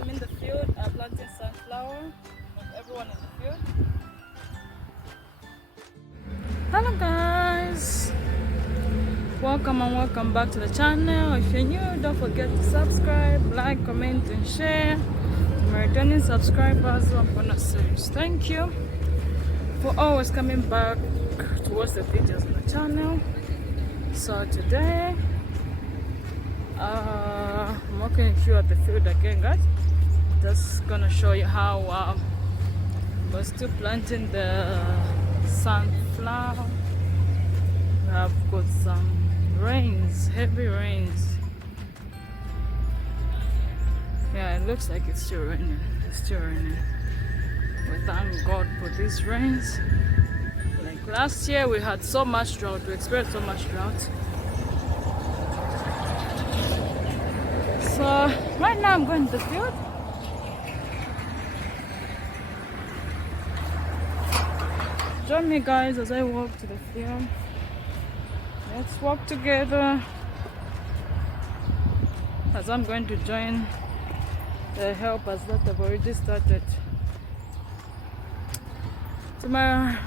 I'm in the field. I'm planting sunflower with everyone in the field. Hello guys, welcome and welcome back to the channel. If you're new, don't forget to subscribe, like, comment and share. To my returning subscribers, I'm gonna say thank you for always coming back to watch the videos on the channel. So today I'm walking you at the field again, guys. Just gonna show you how we're still planting the sunflower. We have got some rains, heavy rains. Yeah, it looks like it's still raining. It's still raining. We thank God for these rains. Like last year we had so much drought. We experienced so much drought. So right now I'm going to the field. Join me guys as I walk to the field. Let's walk together as I'm going to join the helpers that have already started. To my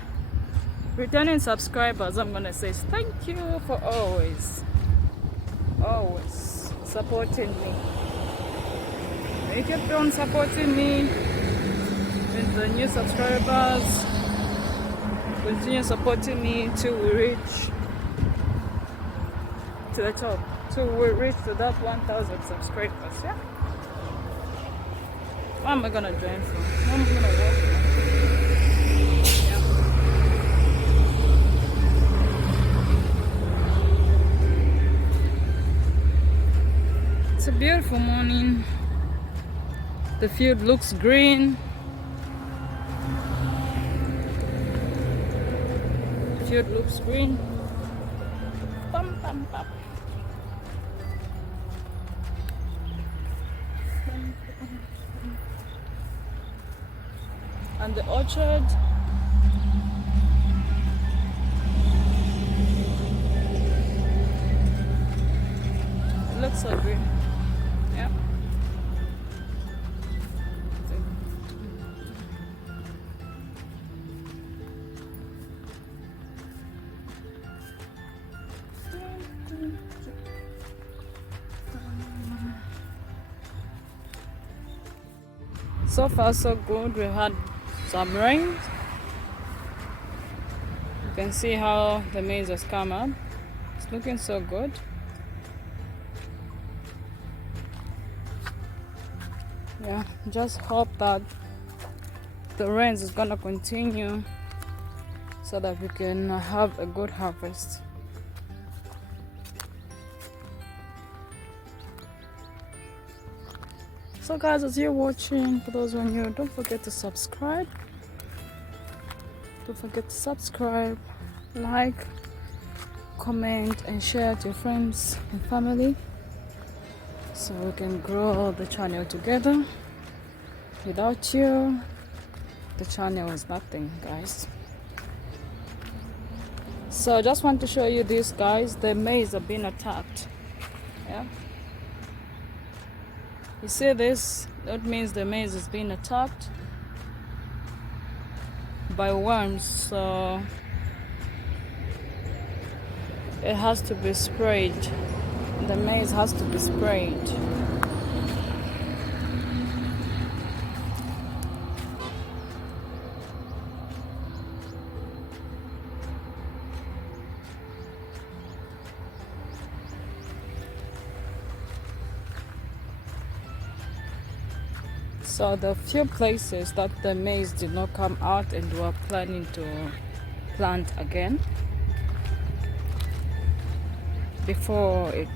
returning subscribers, I'm gonna say thank you for always supporting me. You keep on supporting me with the new subscribers. Continue supporting me till we reach to the top, till we reach to that 1,000 subscribers. Yeah. Where am I gonna join from? Where am I gonna walk from? It's a beautiful morning. The field looks green. The field looks green. Bum, bum, bum. And the orchard. It looks so green. Yeah. So far so good. We've had some rain. You can see how the maize has come up. It's looking so good. Yeah, just hope that the rains is gonna continue so that we can have a good harvest. So guys, as you're watching, for those who are new, don't forget to subscribe. Don't forget to subscribe, like, comment and share to your friends and family so we can grow the channel together. Without you, the channel is nothing, guys. So I just want to show you this, guys. The maize have been attacked. Yeah. You see this? That means the maize is being attacked by worms, so it has to be sprayed. The maize has to be sprayed. So the few places that the maize did not come out and we're planning to plant again before it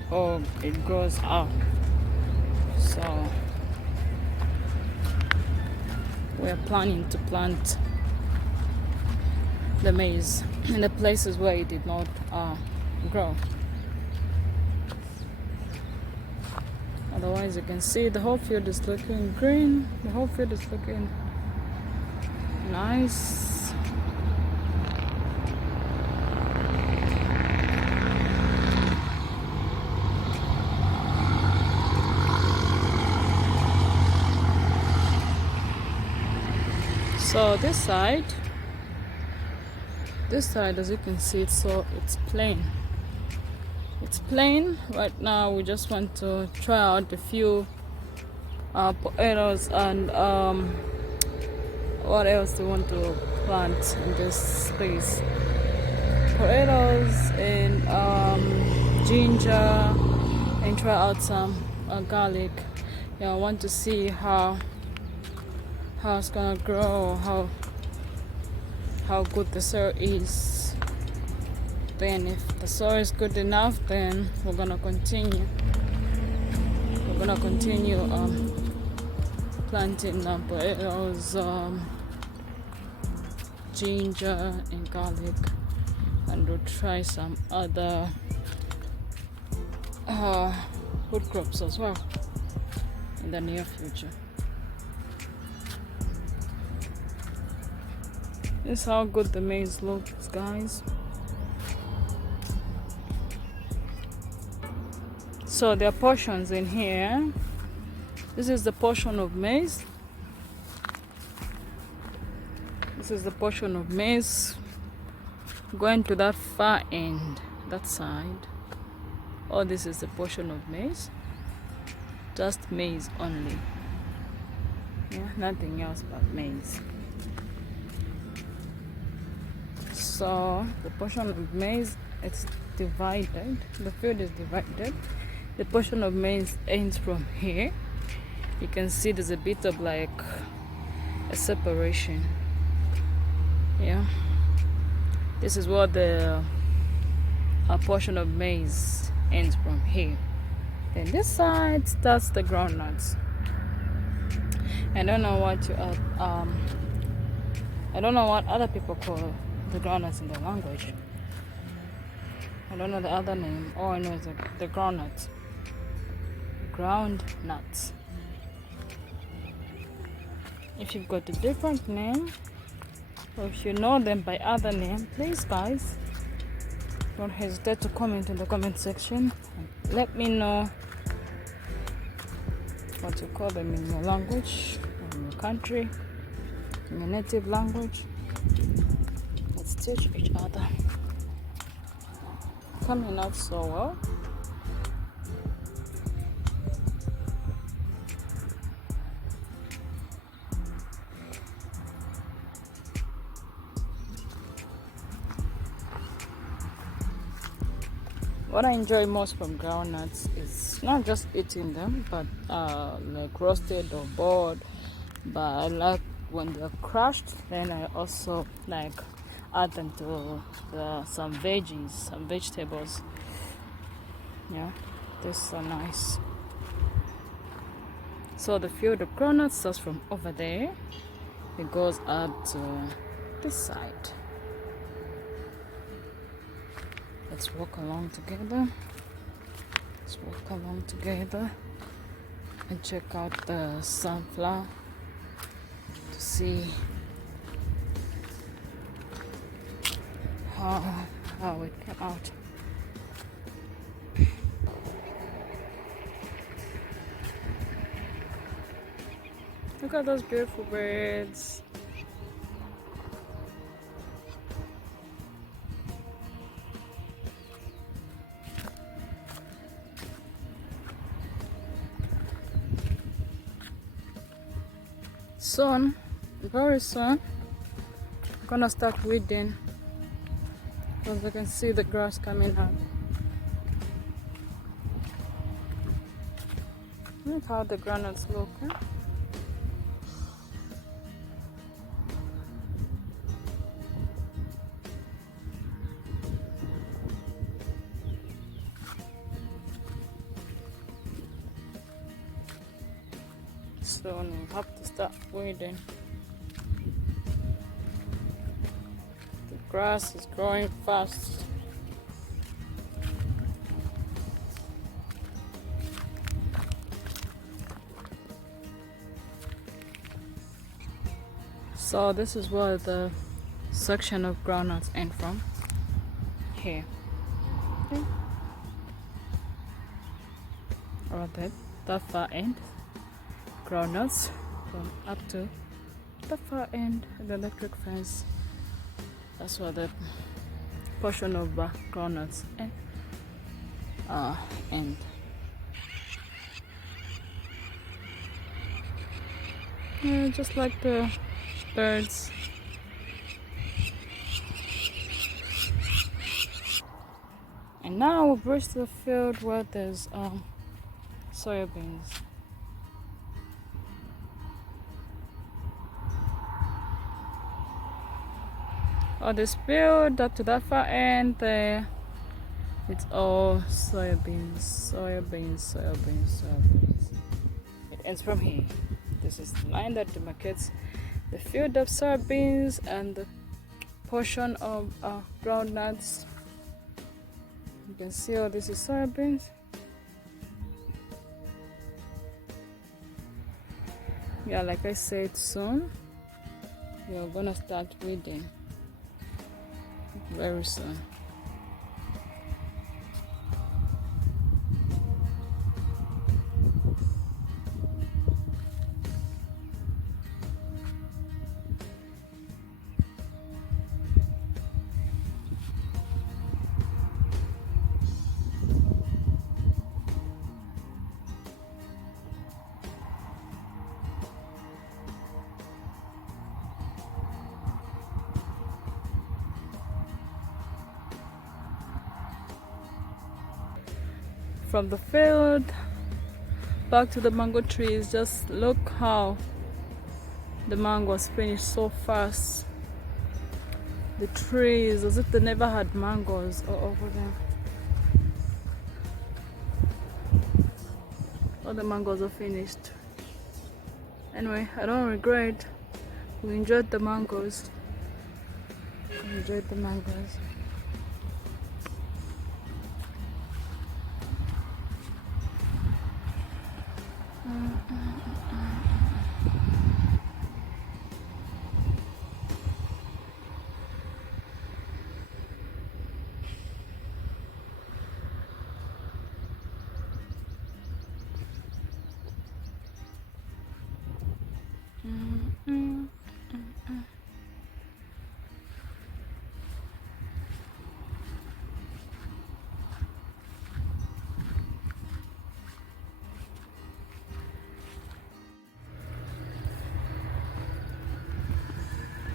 grows out. So we're planning to plant the maize in the places where it did not grow. Otherwise, you can see the whole field is looking green. The whole field is looking nice. So this side, as you can see, it's plain. It's plain. Right now we just want to try out a few potatoes and what else do we want to plant in this space. Potatoes and ginger, and try out some garlic. Yeah, I want to see how it's gonna grow, how good the soil is. Then if the soil is good enough, then we're gonna continue planting potatoes, ginger and garlic, and we'll try some other food crops as well in the near future. This is how good the maize looks, guys. So there are portions in here. This is the portion of maize. This is the portion of maize going to that far end, that side. Oh, this is the portion of maize. Just maize only. Yeah, nothing else but maize. So the portion of maize, it's divided. The field is divided. The portion of maize ends from here. You can see there's a bit of like a separation. Yeah. This is what the portion of maize ends from here. Then this side starts the groundnuts. I don't know what I don't know what other people call the groundnuts in their language. I don't know the other name. All I know is the groundnuts. Ground nuts. If you've got a different name, or if you know them by other name, please guys, don't hesitate to comment in the comment section. Let me know what you call them in your language, in your country, in your native language. Let's teach each other. Coming out so well. What I enjoy most from groundnuts is not just eating them, but like roasted or boiled. But I like when they're crushed. Then I also like add them to some veggies, some vegetables. Yeah, this is so nice. So the field of groundnuts starts from over there. It goes up to this side. Let's walk along together. And check out the sunflower to see how it came out. Look at those beautiful birds. Soon, very soon, I'm gonna start weeding because I can see the grass coming up. Look how the groundnuts look. Eh? So we have to start weeding. The grass is growing fast. So this is where the section of groundnuts end from. Here. Okay. Right there, that far end. Groundnuts from up to the far end, the electric fence. That's where the portion of groundnuts end. Yeah, just like the birds. And now we'll brush the field where there's soybeans. Oh, this field up to that far end there, it's all soybeans. It ends from here. This is the line that demarcates the field of soybeans and the portion of groundnuts. You can see all this is soybeans. Yeah, like I said, soon we are gonna start weeding very soon. From the field back to the mango trees, just look how the mangoes finished so fast. The trees, as if they never had mangoes all over them. All the mangoes are finished. Anyway, I don't regret. We enjoyed the mangoes.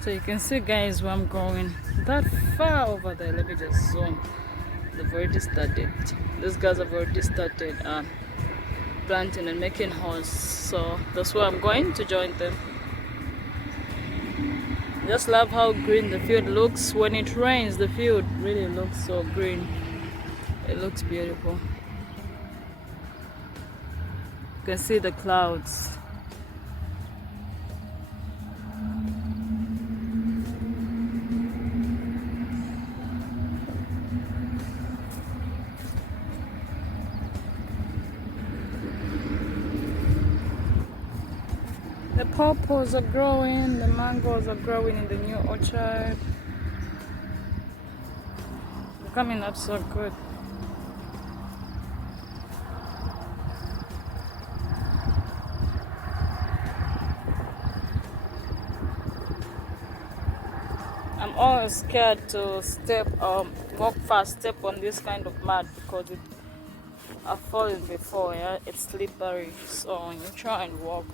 So you can see, guys, where I'm going. That far over there, let me just zoom. They've already started. These guys have already started planting and making holes. So that's where I'm going to join them. Just love how green the field looks. When it rains, the field really looks so green. It looks beautiful. You can see the clouds. The pawpaws are growing, the mangoes are growing in the new orchard. They're coming up so good. I'm always scared to walk fast, step on this kind of mud because I've fallen before. Yeah, it's slippery. So when you try and walk,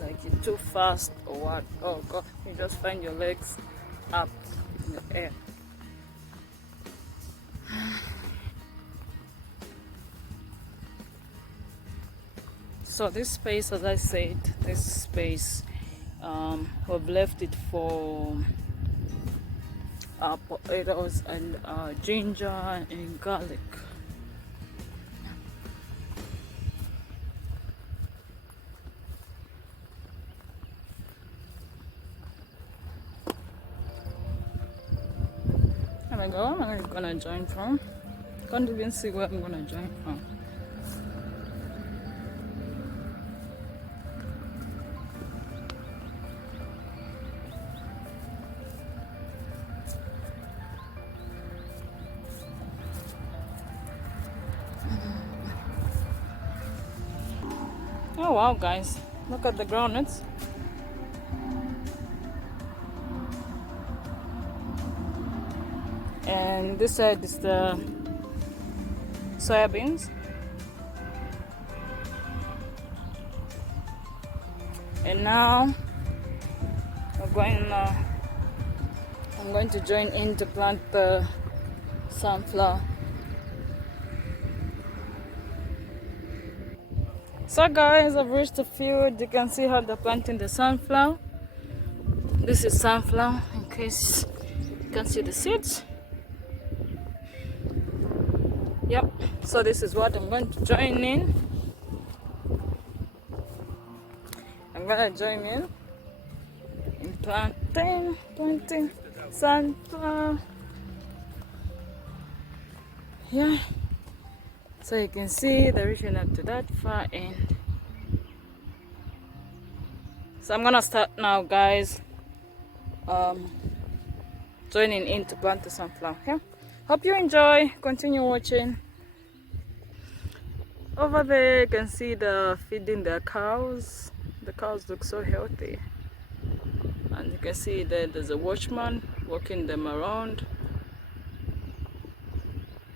like you're too fast or what, oh god, you just find your legs up in the air. So this space, as I said, this space, we've left it for potatoes and ginger and garlic. Where am I gonna join from? Can't even see where I'm gonna join from. Oh wow, guys, look at the groundnuts. and this side is the soybeans. And now I'm going to join in to plant the sunflower. So guys, I've reached the field. You can see how they're planting the sunflower. This is sunflower, in case you can see the seeds. Yep, so this is what I'm going to join in. I'm gonna join in planting sunflower. Yeah, so you can see they're reaching up to that far end. So I'm gonna start now, guys, joining in to plant the sunflower. Yeah, hope you enjoy. Continue watching. Over there you can see the feeding their cows. The cows look so healthy, and you can see that there's a watchman walking them around.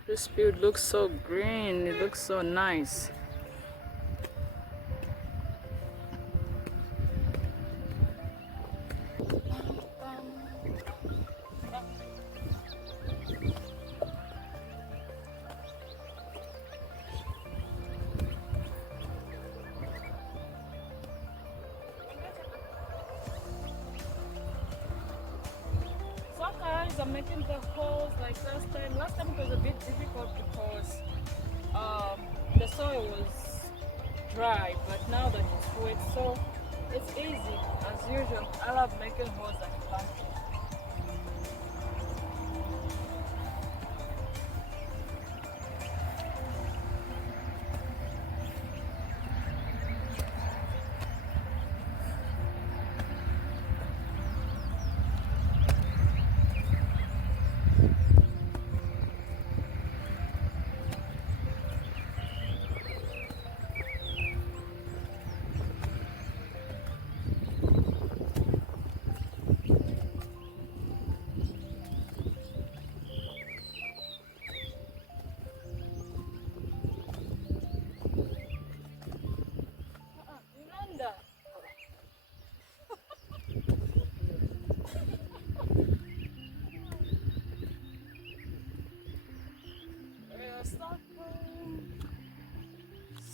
This field looks so green, it looks so nice. Sometimes I'm making the holes like last time. Last time it was a bit difficult because the soil was dry, but now that it's wet, so it's easy as usual. I love making holes and planting.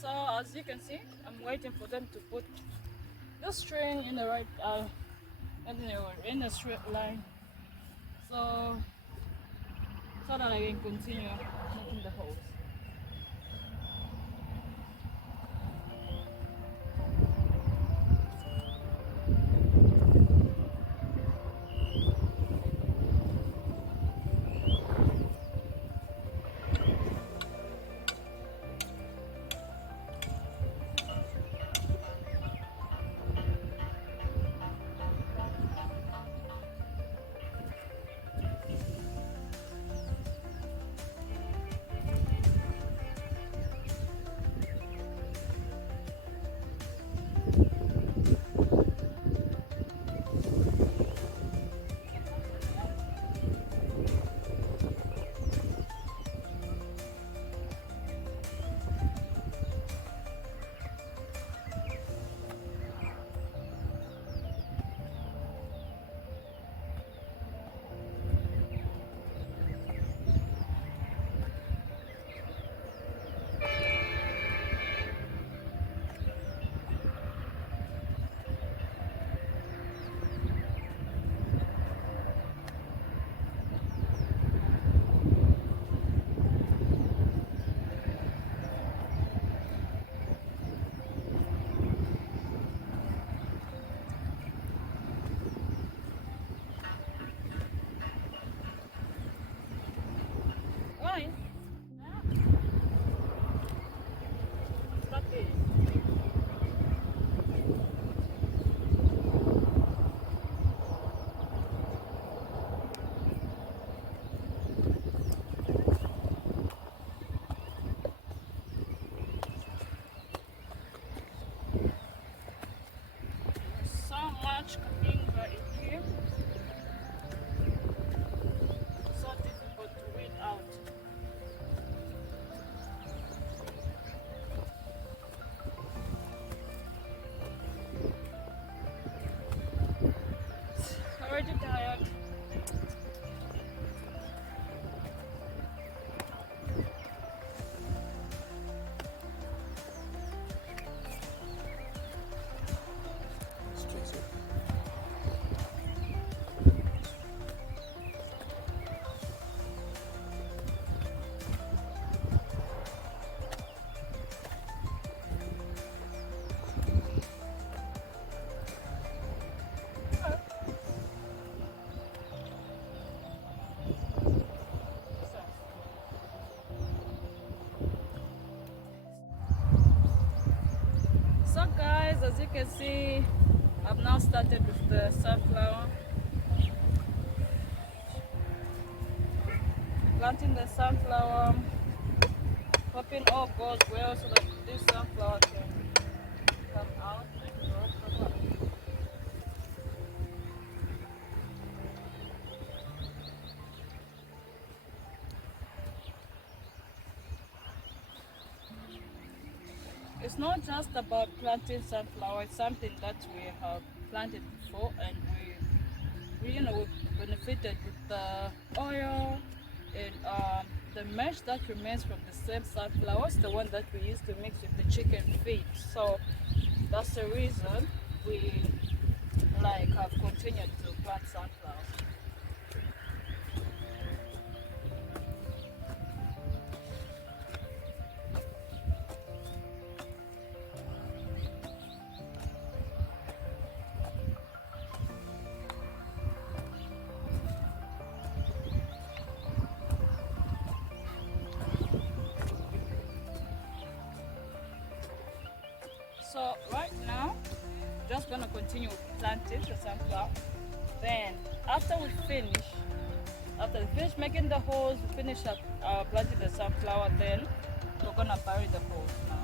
So as you can see, I'm waiting for them to put the string in the right in a straight line, so that I can continue making the holes. So guys, as you can see, I've now started with the sunflower. Planting the sunflower, hoping all goes well so that this sunflower can come out and grow properly. It's not just about planting sunflower, it's something that we have planted before, and we benefited with the oil and the mesh that remains from the same sunflowers, the one that we used to mix with the chicken feed. So that's the reason we have continued to plant sunflower. So right now, just gonna continue planting the sunflower. Then after we finish making the holes, we finish up planting the sunflower, then we're gonna bury the holes now.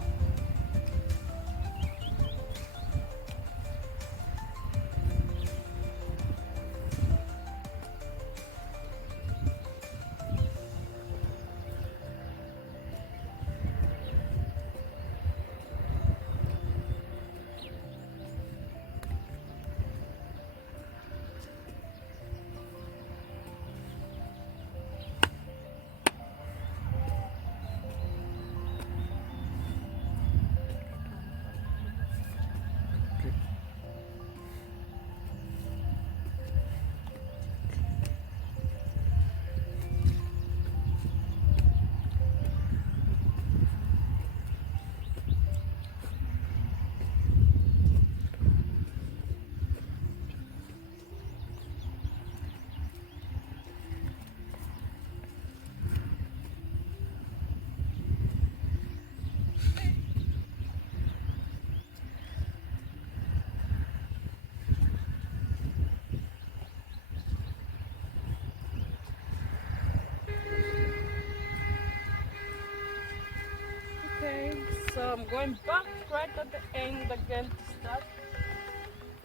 Okay, so I'm going back right at the end again to start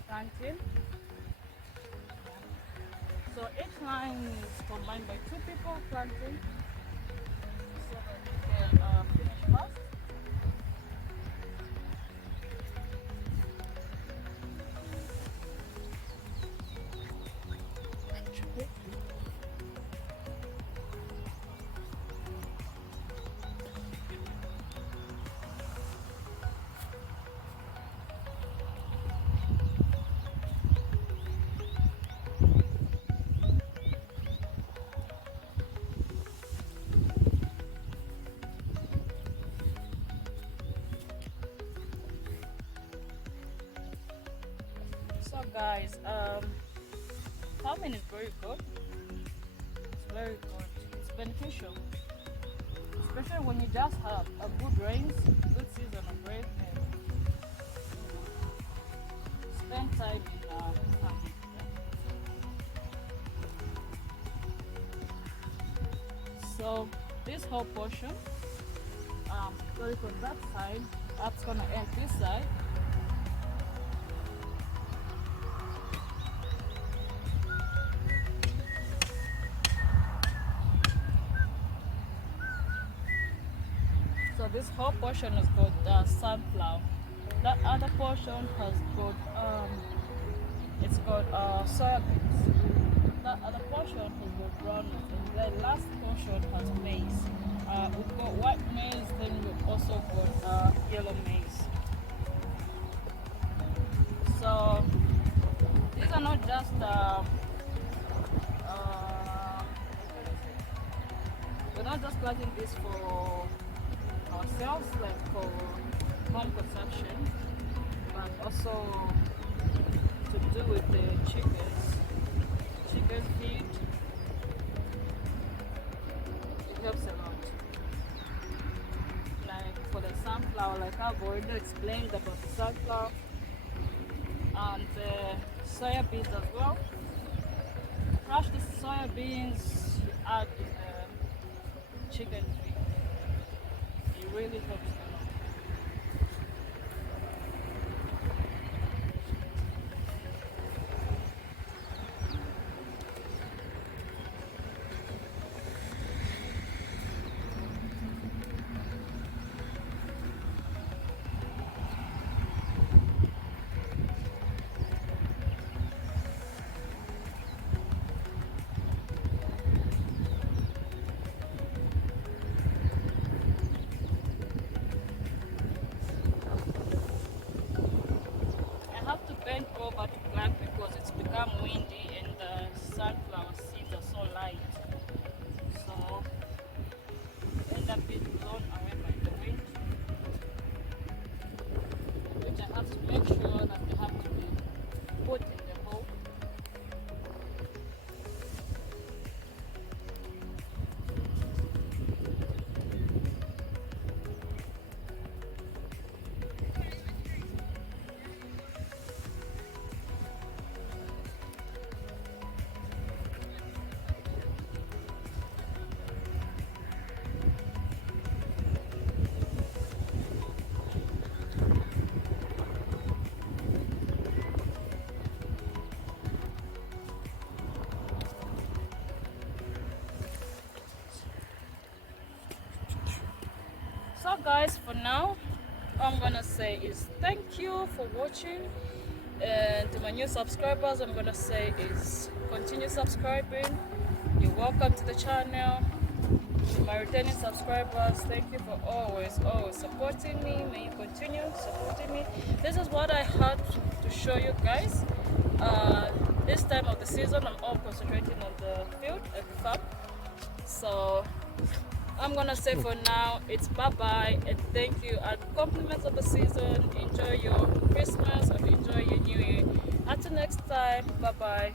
planting. So each line is combined by 2 people planting so that we can finish fast. So guys, farming is very good. It's very good. It's beneficial, especially when you just have a good rains, good season of rain, and spend time in farming. So this whole portion, going from that side, that's gonna end this side. So this whole portion has got sunflower. That other portion has got it's got soya beans. That other portion has got groundnuts, and the last portion has maize. We've got white maize, then we've also got yellow maize. So these are not just we're not just planting this for ourselves, like for home consumption, but also to do with the chickens. Chicken feed, it helps a lot. Like for the sunflower, like I've already explained about the sunflower and the soya beans as well. Crush the soya beans, you add the chicken feet. It really helps a lot. I have to bend over to plant because it's become windy and the sunflower seeds are so light. So end up being blown away by the wind, which I have to make sure that they have to be put in the hole. So guys, for now, all I'm gonna say is thank you for watching, and to my new subscribers I'm gonna say is continue subscribing. You're welcome to the channel. To my returning subscribers, thank you for always supporting me. May you continue supporting me. This is what I had to show you guys. This time of the season I'm all concentrating on the field at the farm. So I'm gonna say for now it's bye bye and thank you, and compliments of the season. Enjoy your Christmas and enjoy your New Year. Until next time, bye bye.